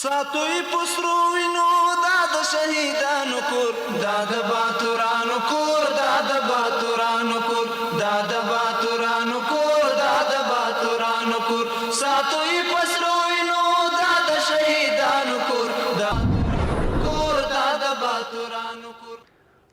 ساتوی پسرو وینو دا د شهیدانو کور دا د باتورانو کور دا د باتورانو کور دا د باتورانو کور دا د باتورانو کور ساتوی پسرو وینو دا د شهیدانو کور دا کور دا د باتورانو کور.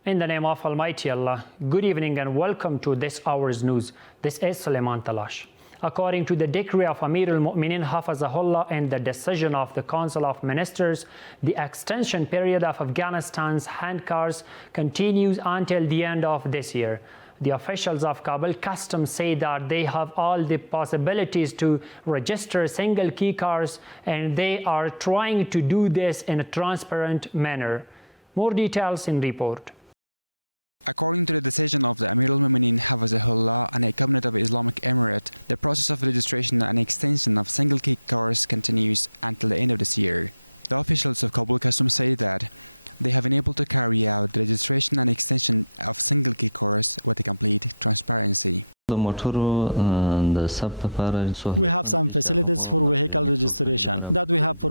In the name of Almighty Allah, good evening and welcome to this hour's news. This is Suleiman Talash. According to the decree of Amir al-Mu'minin Hafazahullah and the decision of the Council of Ministers, the extension period of Afghanistan's handcars continues until the end of this year. The officials of Kabul Customs say that they have all the possibilities to register single key cars, and they are trying to do this in a transparent manner. More details in report. د موټرو د ثبت لپاره سهولتونه دي چې هغه مو مراجعینو څو کړي دي برابر کړي دي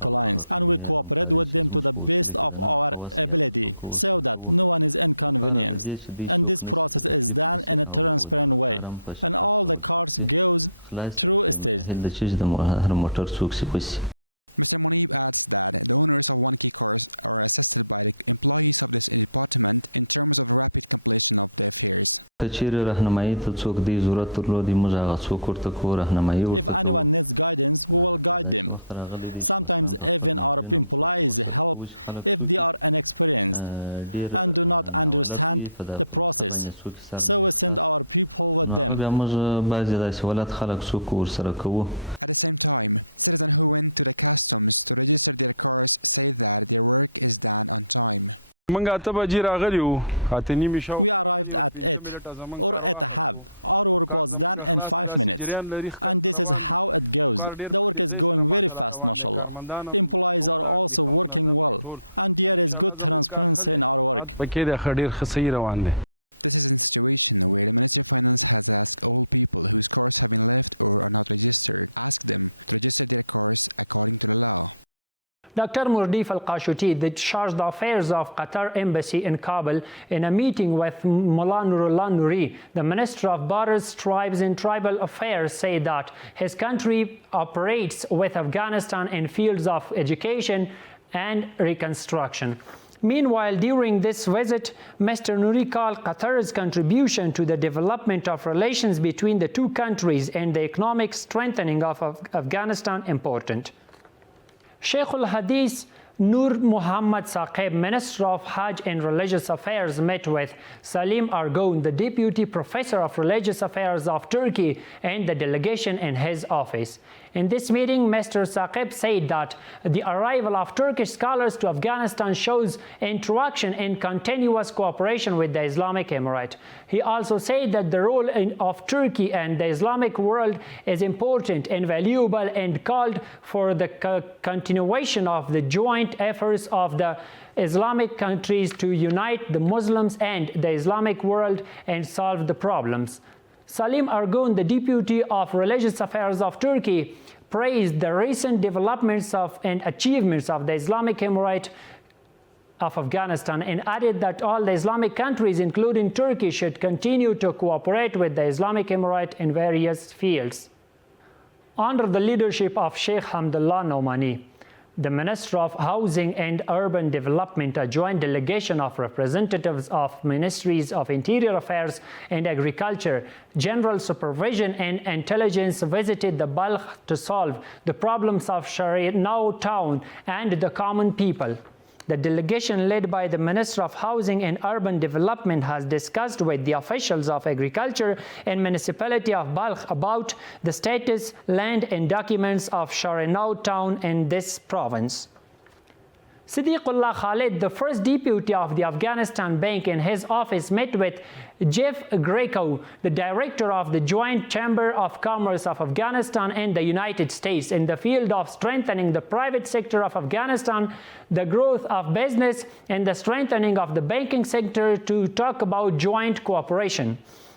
او هغه کومې همکاري چې زموږ په اصولو کې د نه په وس دي هغه څوک ورسره شو دپاره د دې چې دوی څوک نه شي په تکلیف نه شي او دغه کار هم په شفاف ډول څوک شي خلاص او په مراحل د چې د هر موټر څوک شي وشي. که چیرې راهنمایي ته څوک دی ضرورت درلودي موږ هغه څوک ورته کوو راهنمایي ورته کوو. حتی داسې وخت راغلی دی چې مثلا په خپل معاملین هم څوک ورسره کوو چې خلک څوک ډېر ناولد وي په دا پروسه باندې څوک سر نه خلاص نو هغه بیا موږ بعضې داسې ولد خلک څوک ورسره کوو. موږ 8 بجې راغلي وو 8:30 شاوخوا یو 5 منټه زمونږ کار واخیستو کار زمونږ خلاص داسې جریان لري ښکته روان دي او کار ډېر په تیزۍ سره ماشاءالله روان دی. کارمندان هم ښه ولاړ دي ښه منظم دي ټول انشاءالله زمونږ کار ښه دی باد پکې دی ښه ډېر ښه صحیح روان دی. Dr. Murdif Al-Qashuti, the chargé d'affaires of Qatar Embassy in Kabul, in a meeting with Mullah Nurullah Nuri, the Minister of Borders, Tribes and Tribal Affairs, said that his country operates with Afghanistan in fields of education and reconstruction. Meanwhile, during this visit, Mr. Nuri called Qatar's contribution to the development of relations between the two countries and the economic strengthening of Afghanistan important. Sheikh al-Hadith Nur Muhammad Saqib, Minister of Hajj and Religious Affairs, met with Salim Argoon, the Deputy Professor of Religious Affairs of Turkey, and the delegation in his office. In this meeting, Mr. Saqib said that the arrival of Turkish scholars to Afghanistan shows interaction and continuous cooperation with the Islamic Emirate. He also said that the role of Turkey and the Islamic world is important and valuable and called for the continuation of the joint efforts of the Islamic countries to unite the Muslims and the Islamic world and solve the problems. Salim Argoon, the Deputy of Religious Affairs of Turkey, praised the recent developments and achievements of the Islamic Emirate of Afghanistan and added that all the Islamic countries, including Turkey, should continue to cooperate with the Islamic Emirate in various fields. Under the leadership of Sheikh Hamdullah Nomani, the Minister of Housing and Urban Development, a joint delegation of representatives of Ministries of Interior Affairs and Agriculture, General Supervision and Intelligence visited the Balkh to solve the problems of Sharinau town and the common people. The delegation led by the Minister of Housing and Urban Development has discussed with the officials of Agriculture and Municipality of Balkh about the status, land and documents of Sharinau town in this province. Siddiqullah Khalid, the first deputy of the Afghanistan Bank, in his office met with Jeff Greco, the director of the Joint Chamber of Commerce of Afghanistan and the United States, in the field of strengthening the private sector of Afghanistan, the growth of business, and the strengthening of the banking sector to talk about joint cooperation.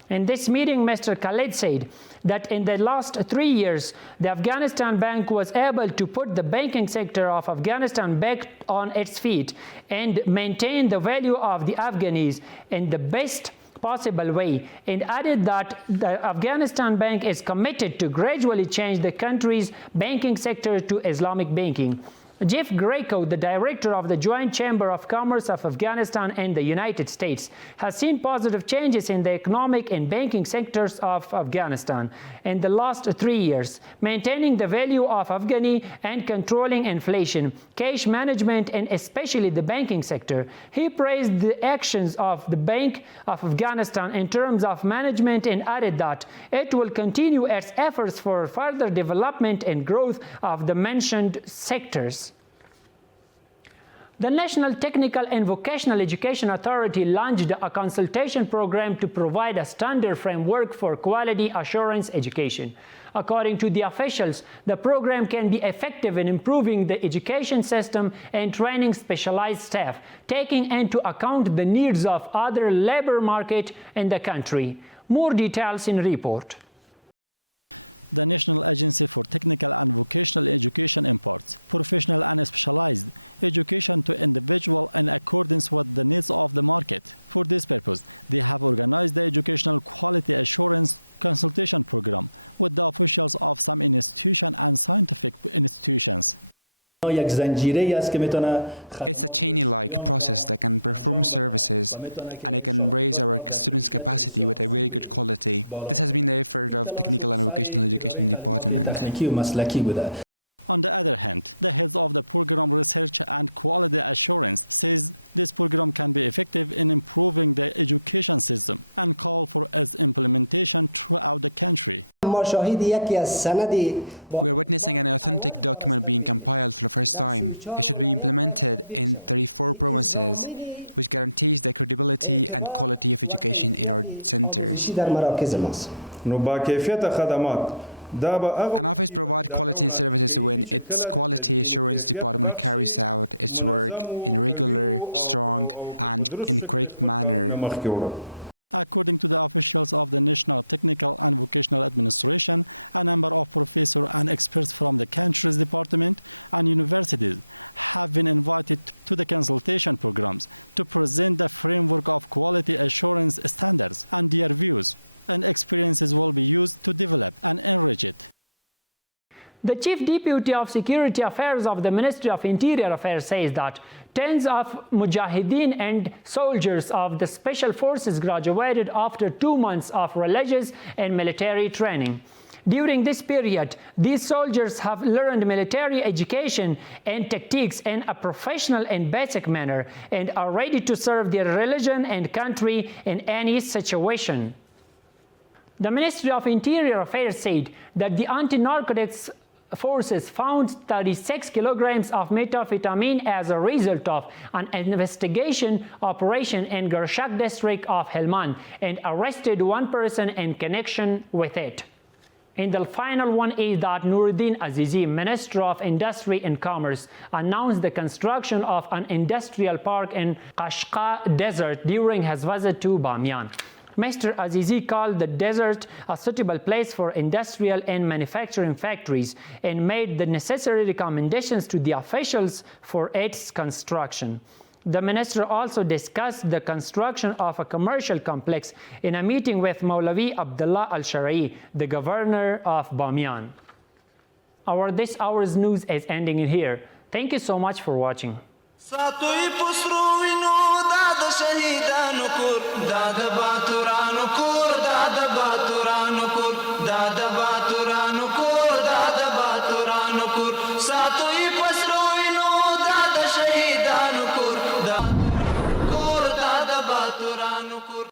In this meeting, Mr. Khalid said that in the last 3 years, the Afghanistan Bank was able to put the banking sector of Afghanistan back on its feet and maintain the value of the Afghanis in the best possible way, and added that the Afghanistan Bank is committed to gradually change the country's banking sector to Islamic banking. Jeff Greco, the director of the Joint Chamber of Commerce of Afghanistan and the United States, has seen positive changes in the economic and banking sectors of Afghanistan in the last 3 years, maintaining the value of Afghani and controlling inflation, cash management, and especially the banking sector. He praised the actions of the Bank of Afghanistan in terms of management and added that it will continue its efforts for further development and growth of the mentioned sectors. The National Technical and Vocational Education Authority launched a consultation program to provide a standard framework for quality assurance education. According to the officials, the program can be effective in improving the education system and training specialized staff, taking into account the needs of other labor market in the country. More details in report. یک زنجیره‌ای است که میتونه خدمات شایانی را انجام بده و میتونه که شاگردان ما در کیفیت بسیار خوبی بالا ببره. این تلاش و سعی اداره تعلیمات تکنیکی و مسلکی بوده. ما شاهد یکی از سندی با اول بار است تطبیق میشه. در 34 ولایت باید تطبیق شود که این ضامن اعتبار و کیفیت آموزشی در مراکز ماست. نو با کیفیت خدمات دا به هغه اداره وړاندې کوي چې کله د تضمین کیفیت بخشي منظم او قوي او په درست شکل خپل کارونه مخکې وړي. The Chief Deputy of Security Affairs of the Ministry of Interior Affairs says that tens of mujahideen and soldiers of the Special Forces graduated after 2 months of religious and military training. During this period, these soldiers have learned military education and tactics in a professional and basic manner and are ready to serve their religion and country in any situation. The Ministry of Interior Affairs said that the anti-narcotics forces found 36 kilograms of methamphetamine as a result of an investigation operation in Gershak district of Helmand and arrested 1 person in connection with it. And the final one is that Nuruddin Azizi, Minister of Industry and Commerce, announced the construction of an industrial park in Qashqa Desert during his visit to Bamiyan. Mr. Azizi called the desert a suitable place for industrial and manufacturing factories and made the necessary recommendations to the officials for its construction. The minister also discussed the construction of a commercial complex in a meeting with Maulavi Abdullah Al-Sharai, the governor of Bamiyan. This hour's news is ending here. Thank you so much for watching. ساتوی پسرو وینو دا د شهیدانو کور دا د باتورانو کور دا د باتورانو کور دا د باتورانو کور دا د باتورانو کور ساتوی پسرو وینو دا د شهیدانو کور دا کور دا د باتورانو کور